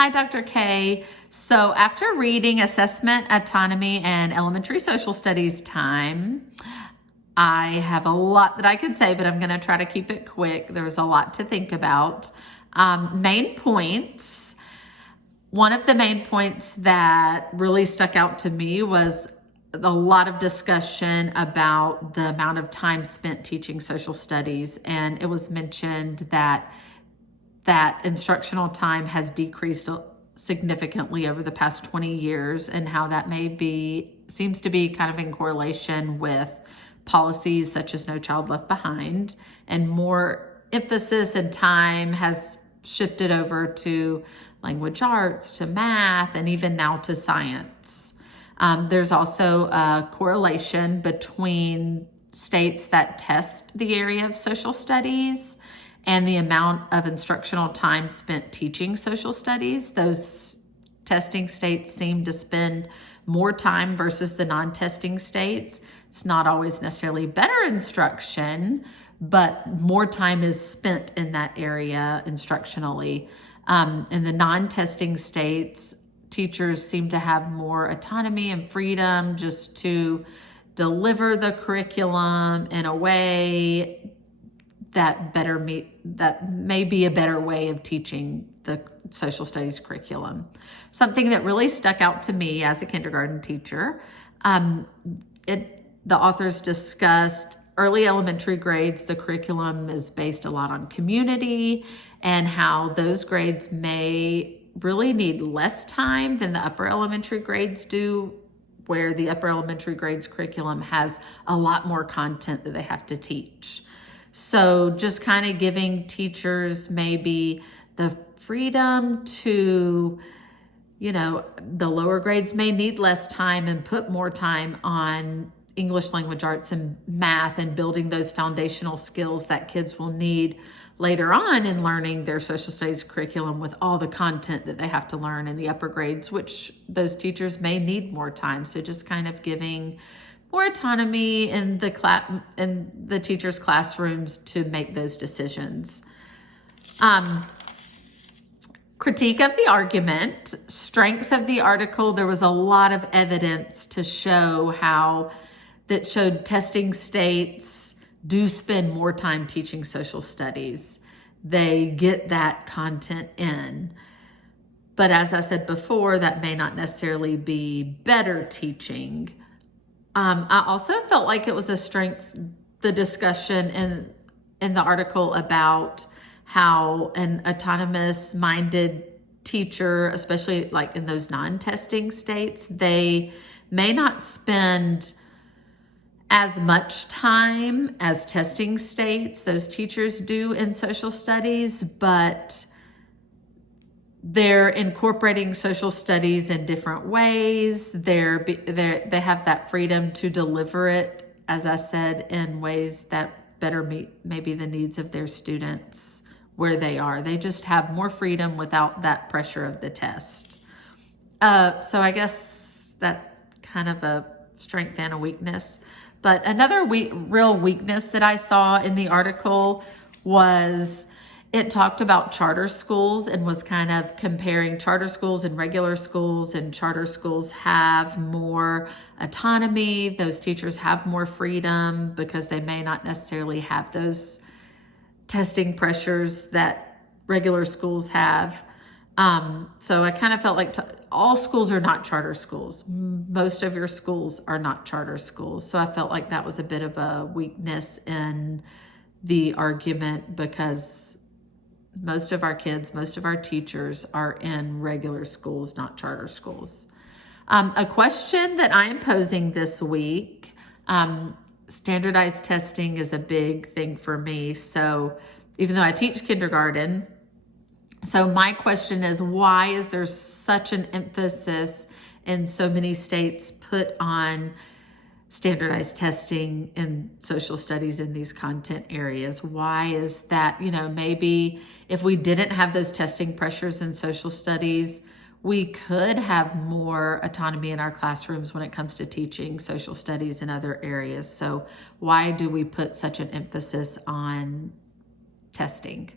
Hi, Dr. K. So after reading Assessment, Autonomy, and Elementary Social Studies time, I have a lot that I could say, but I'm going to try to keep it quick. There was a lot to think about. Main points. One of the main points that really stuck out to me was a lot of discussion about the amount of time spent teaching social studies. And it was mentioned that instructional time has decreased significantly over the past 20 years, and how that seems to be kind of in correlation with policies such as No Child Left Behind, and more emphasis and time has shifted over to language arts, to math, and even now to science. There's also a correlation between states that test the area of social studies and the amount of instructional time spent teaching social studies. Those testing states seem to spend more time versus the non-testing states. It's not always necessarily better instruction, but more time is spent in that area instructionally. In the non-testing states, teachers seem to have more autonomy and freedom just to deliver the curriculum in a way that may be a better way of teaching the social studies curriculum. Something that really stuck out to me as a kindergarten teacher, the authors discussed early elementary grades. The curriculum is based a lot on community, and how those grades may really need less time than the upper elementary grades do, where the upper elementary grades curriculum has a lot more content that they have to teach. So just kind of giving teachers maybe the freedom to, the lower grades may need less time and put more time on English language arts and math, and building those foundational skills that kids will need later on in learning their social studies curriculum, with all the content that they have to learn in the upper grades, which those teachers may need more time. So just kind of giving more autonomy in the teachers' classrooms to make those decisions. Critique of the argument, strengths of the article. There was a lot of evidence to show that showed testing states do spend more time teaching social studies. They get that content in. But as I said before, that may not necessarily be better teaching. I also felt like it was a strength, the discussion in the article about how an autonomous-minded teacher, especially like in those non-testing states, they may not spend as much time as testing states, those teachers do, in social studies, but they're incorporating social studies in different ways. They have that freedom to deliver it, as I said, in ways that better meet maybe the needs of their students where they are. They just have more freedom without that pressure of the test. So I guess that's kind of a strength and a weakness. But another real weakness that I saw in the article was it talked about charter schools and was kind of comparing charter schools and regular schools, and charter schools have more autonomy. Those teachers have more freedom because they may not necessarily have those testing pressures that regular schools have. So I kind of felt like all schools are not charter schools. Most of your schools are not charter schools. So I felt like that was a bit of a weakness in the argument, because most of our kids, most of our teachers are in regular schools, not charter schools. A question that I am posing this week, standardized testing is a big thing for me. So even though I teach kindergarten, so my question is, why is there such an emphasis in so many states put on standardized testing in social studies in these content areas? Why is that? Maybe if we didn't have those testing pressures in social studies, we could have more autonomy in our classrooms when it comes to teaching social studies in other areas. So why do we put such an emphasis on testing?